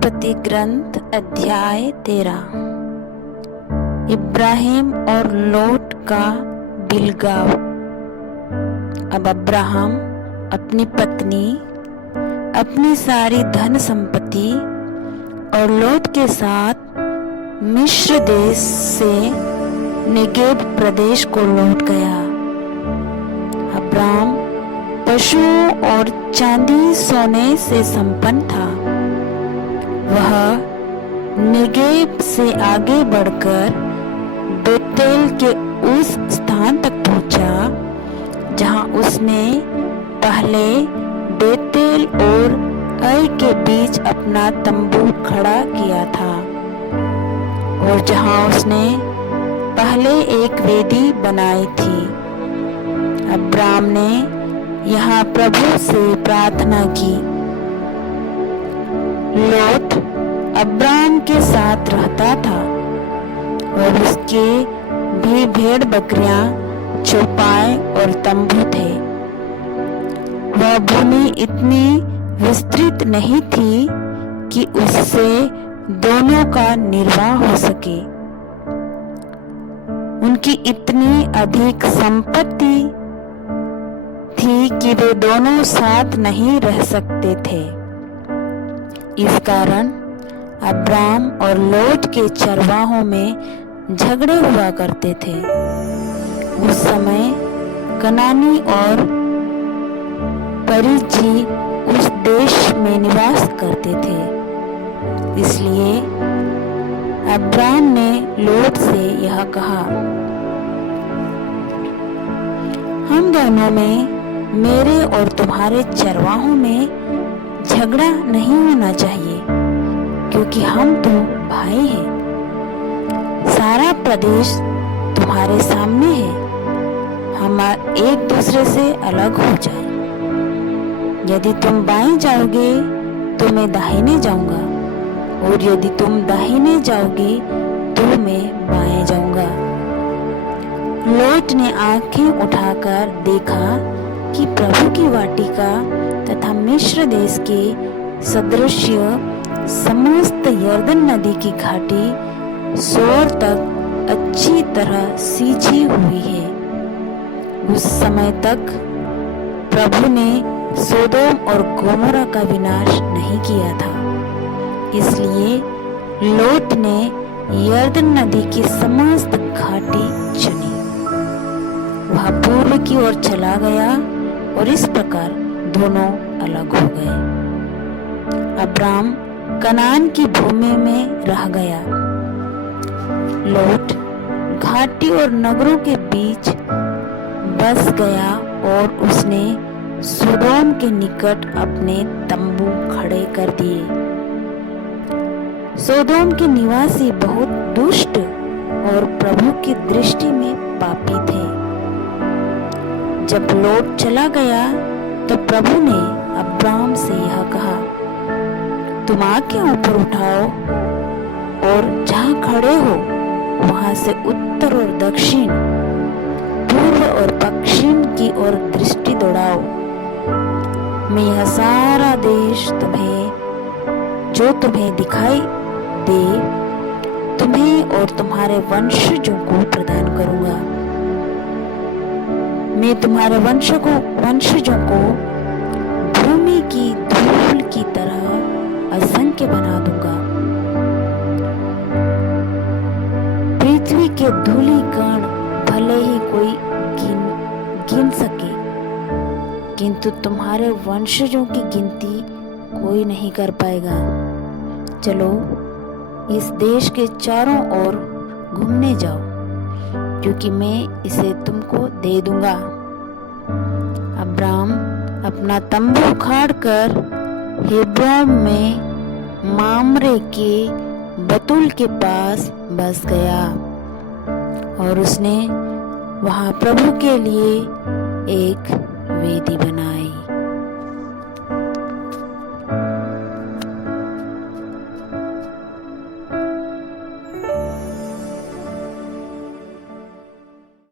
उत्पत्ति ग्रंथ अध्याय 13। इब्राहिम और लोट का बिलगाव। अब अब्राहम अपनी पत्नी, अपनी सारी धन संपत्ति और लोट के साथ मिस्र देश से नेगेव प्रदेश को लौट गया। अब्राम पशुओं और चांदी सोने से संपन्न था। वह नेगेव से आगे बढ़कर बेतेल के उस स्थान तक पहुंचा जहां उसने पहले बेतेल और आई के बीच अपना तंबू खड़ा किया था और जहां उसने पहले एक वेदी बनाई थी। अब्राम ने यहाँ प्रभु से प्रार्थना की। लोट अब्राम के साथ रहता था और उसके भी भेड़ बकरियां, चौपाए और तंबू थे। वह भूमि इतनी विस्तृत नहीं थी कि उससे दोनों का निर्वाह हो सके। उनकी इतनी अधिक संपत्ति थी कि वे दोनों साथ नहीं रह सकते थे। इस कारण अब्राम और लोट के चरवाहों में झगड़े हुआ करते थे। उस समय कनानी और परिज्जी उस देश में निवास करते थे। इसलिए अब्राम ने लोट से यह कहा, हम दोनों में, मेरे और तुम्हारे चरवाहों में झगड़ा नहीं होना चाहिए, क्योंकि हम तो भाई हैं। सारा प्रदेश तुम्हारे सामने है। हम एक दूसरे से अलग हो जाए। यदि तुम बाएं जाओगे तो मैं दाहिने जाऊंगा, और यदि तुम दाहिने जाओगे तो मैं बाएं जाऊंगा। लोट ने आंखें उठाकर देखा कि प्रभु की वाटिका तथा मिस्र देश के सदृश्य समस्त यर्दन नदी की घाटी सोर तक अच्छी तरह सींची हुई है। उस समय तक प्रभु ने सोदोम और गोमोरा का विनाश नहीं किया था। इसलिए लोट ने यर्दन नदी की समस्त घाटी चुनी। वह पूर्व की ओर चला गया और इस प्रकार दोनों अलग हो गए। अब्राम कनान की भूमि में रह गया। लोट घाटी और नगरों के बीच बस गया और उसने सोदोम के निकट अपने तंबू खड़े कर दिए। सोदोम के निवासी बहुत दुष्ट और प्रभु की दृष्टि में पापी थे। जब लोट चला गया तो प्रभु ने अब्राम से यह कहा, तुम आंखें ऊपर उठाओ और जहां खड़े हो वहां से उत्तर और दक्षिण, पूर्व और पश्चिम की ओर दृष्टि दौड़ाओ। मैं यह सारा देश जो तुम्हें दिखाई दे, तुम्हें और तुम्हारे वंशजों को प्रदान करूंगा। मैं तुम्हारे वंशजों को भूमि की धूल की तरह असंख्य बना दूंगा। पृथ्वी के धूली कण भले ही कोई गिन सके, किंतु तुम्हारे वंशजों की गिनती कोई नहीं कर पाएगा। चलो इस देश के चारों ओर घूमने जाओ, क्योंकि मैं इसे तुमको दे दूंगा। अब्राम अपना तंबू खाड़कर हेब्रोन में मामरे के बतूल के पास बस गया और उसने वहां प्रभु के लिए एक वेदी बनाई।